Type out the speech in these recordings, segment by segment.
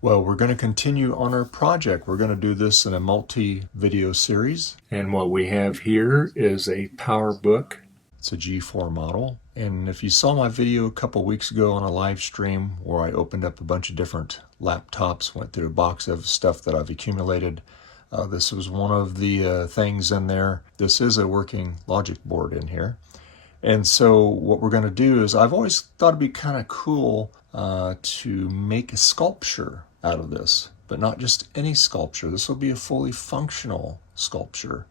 Well, we're going to continue on our project. We're going to do this in a multi-video series. And what we have here is a PowerBook. It's a G4 model. And if you saw my video a couple weeks ago on a live stream where I opened up a bunch of different laptops, went through a box of stuff that I've accumulated, this was one of the things in there. This is a working logic board in here. And so what we're going to do is, I've always thought it'd be kind of cool to make a sculpture out of this, but not just any sculpture. This will be a fully functional sculpture.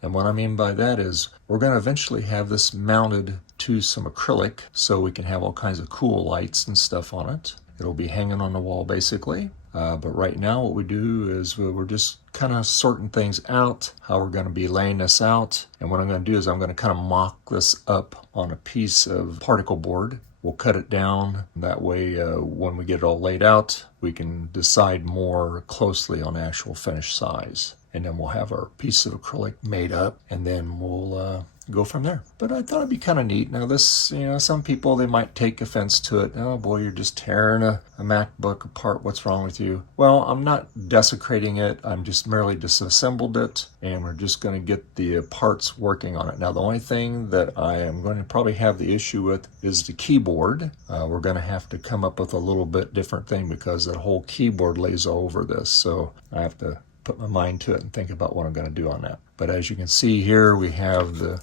And what I mean by that is we're going to eventually have this mounted to some acrylic so we can have all kinds of cool lights and stuff on it. It'll be hanging on the wall basically. But right now what we do is we're just kind of sorting things out, how we're going to be laying this out. And what I'm going to do is I'm going to kind of mock this up on a piece of particle board. We'll cut it down. That way, when we get it all laid out, we can decide more closely on actual finished size. And then we'll have our piece of acrylic made up, and then we'll go from there. But I thought it'd be kind of neat. Now this, some people, they might take offense to it. Oh boy, you're just tearing a MacBook apart. What's wrong with you? Well, I'm not desecrating it. I'm just merely disassembled it, and we're just going to get the parts working on it. Now the only thing that I am going to probably have the issue with is the keyboard. We're going to have to come up with a little bit different thing because the whole keyboard lays all over this. So I have to put my mind to it and think about what I'm going to do on that. But as you can see here, we have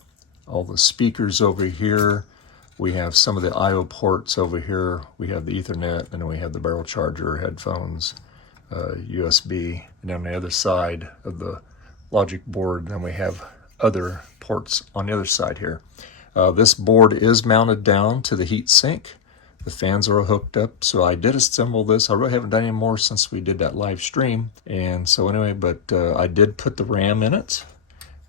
all the speakers over here. We have some of the I/O ports over here. We have the Ethernet, and then we have the barrel charger, headphones, USB. And on the other side of the logic board, then we have other ports on the other side here. This board is mounted down to the heat sink. The fans are hooked up, so I did assemble this. I really haven't done any more since we did that live stream. And so anyway, but I did put the RAM in it,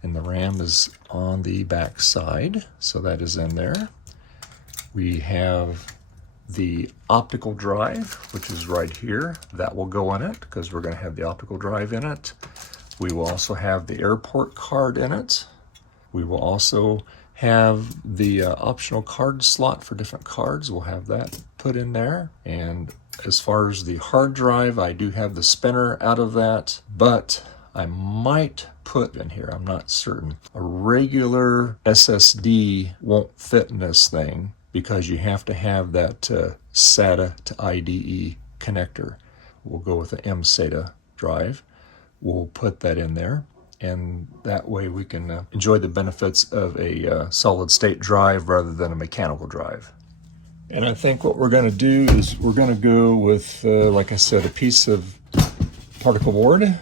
and the RAM is on the back side, so that is in there. We have the optical drive, which is right here. That will go in it because we're going to have the optical drive in it. We will also have the airport card in it. We will also have the optional card slot for different cards. We'll have that put in there. And as far as the hard drive, I do have the spinner out of that, but I might put in here, I'm not certain. A regular SSD won't fit in this thing because you have to have that SATA to IDE connector. We'll go with the mSATA drive. We'll put that in there, and that way we can enjoy the benefits of a solid state drive rather than a mechanical drive. And I think what we're going to do is we're going to go with, like I said, a piece of particle board.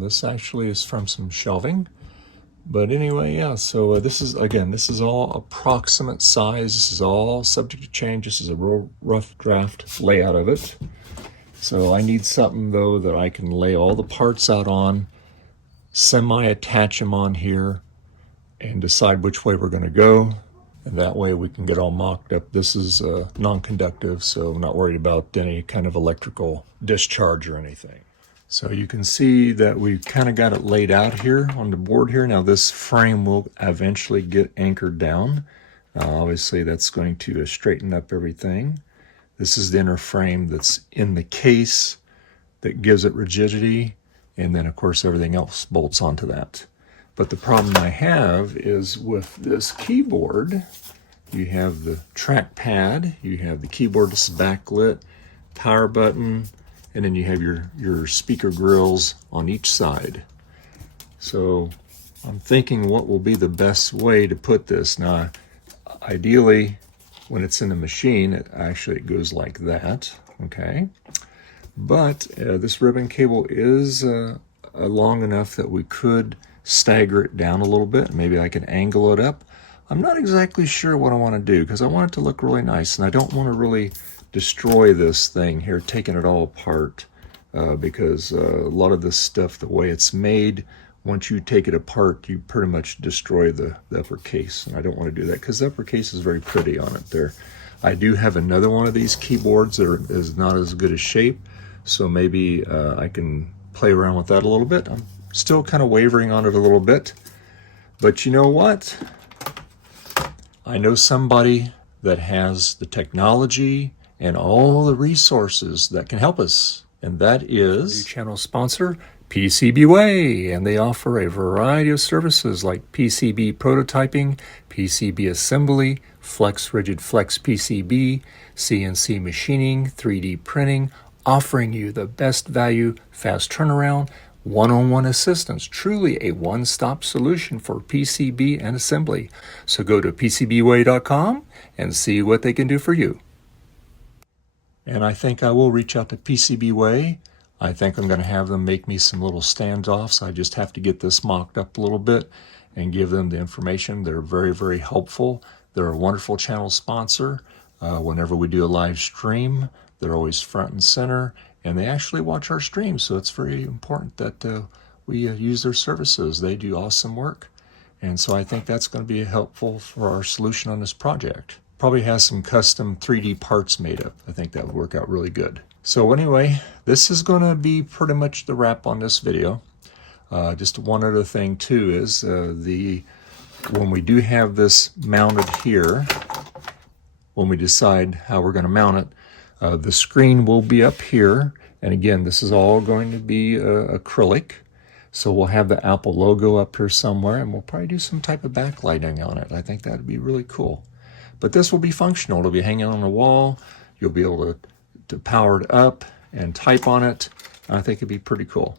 This actually is from some shelving. But anyway, yeah, so this is all approximate size. This is all subject to change. This is a real rough draft layout of it. So I need something, though, that I can lay all the parts out on, semi-attach them on here, and decide which way we're going to go. And that way we can get all mocked up. This is non-conductive, so I'm not worried about any kind of electrical discharge or anything. So you can see that we've kind of got it laid out here on the board here. Now this frame will eventually get anchored down. Obviously that's going to straighten up everything. This is the inner frame that's in the case that gives it rigidity, and then of course everything else bolts onto that. But the problem I have is with this keyboard, you have the trackpad, you have the keyboard that's backlit, power button, and then you have your speaker grills on each side. So I'm thinking what will be the best way to put this. Now, ideally, when it's in the machine, it goes like that, okay? But this ribbon cable is long enough that we could stagger it down a little bit. Maybe I can angle it up. I'm not exactly sure what I want to do because I want it to look really nice, and I don't want to really destroy this thing here, taking it all apart, because a lot of this stuff, the way it's made, once you take it apart, you pretty much destroy the upper case, and I don't want to do that because the upper case is very pretty on it there. I do have another one of these keyboards that is not as good a shape, so maybe I can play around with that a little bit. I'm still kind of wavering on it a little bit, but you know what? I know somebody that has the technology and all the resources that can help us. And that is new channel sponsor, PCBWay, and they offer a variety of services like PCB prototyping, PCB assembly, flex rigid flex PCB, CNC machining, 3D printing, offering you the best value, fast turnaround, one-on-one assistance, truly a one-stop solution for PCB and assembly. So go to PCBWay.com and see what they can do for you. And I think I will reach out to PCBWay. I think I'm going to have them make me some little standoffs. I just have to get this mocked up a little bit and give them the information. They're very, very helpful. They're a wonderful channel sponsor. Whenever we do a live stream, they're always front and center, and they actually watch our streams, so it's very important that we use their services. They do awesome work, and so I think that's going to be helpful for our solution on this project. Probably has some custom 3D parts made up. I think that would work out really good. So anyway, this is going to be pretty much the wrap on this video. Just one other thing too is when we do have this mounted here, when we decide how we're going to mount it, the screen will be up here. And again, this is all going to be acrylic. So we'll have the Apple logo up here somewhere, and we'll probably do some type of backlighting on it. I think that would be really cool. But this will be functional. It'll be hanging on the wall. You'll be able to power it up and type on it. I think it'd be pretty cool.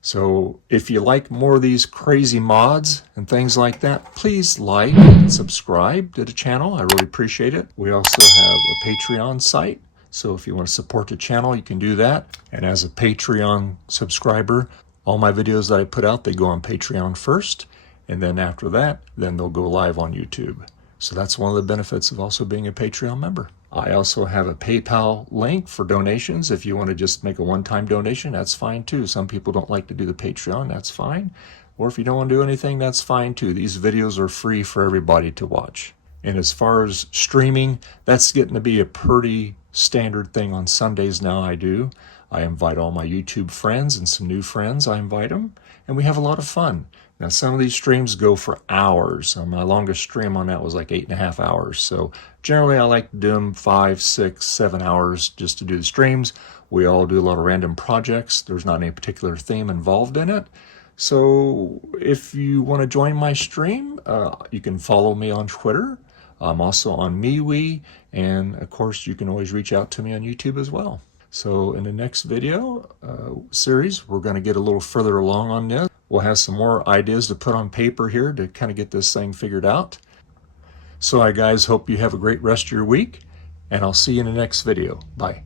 So if you like more of these crazy mods and things like that, please like and subscribe to the channel. I really appreciate it. We also have a Patreon site. So if you want to support the channel, you can do that. And as a Patreon subscriber, all my videos that I put out, they go on Patreon first. And then after that, then they'll go live on YouTube. So that's one of the benefits of also being a Patreon member. I also have a PayPal link for donations. If you want to just make a one-time donation, that's fine too. Some people don't like to do the Patreon, that's fine. Or if you don't want to do anything, that's fine too. These videos are free for everybody to watch. And as far as streaming, that's getting to be a pretty standard thing on Sundays now. I invite all my YouTube friends and some new friends. I invite them, and we have a lot of fun. Now, some of these streams go for hours. My longest stream on that was like 8.5 hours. So generally, I like to do them 5, 6, 7 hours just to do the streams. We all do a lot of random projects. There's not any particular theme involved in it. So if you want to join my stream, you can follow me on Twitter. I'm also on MeWe, and of course, you can always reach out to me on YouTube as well. So in the next video series, we're going to get a little further along on this. We'll have some more ideas to put on paper here to kind of get this thing figured out. So I guys hope you have a great rest of your week, and I'll see you in the next video. Bye.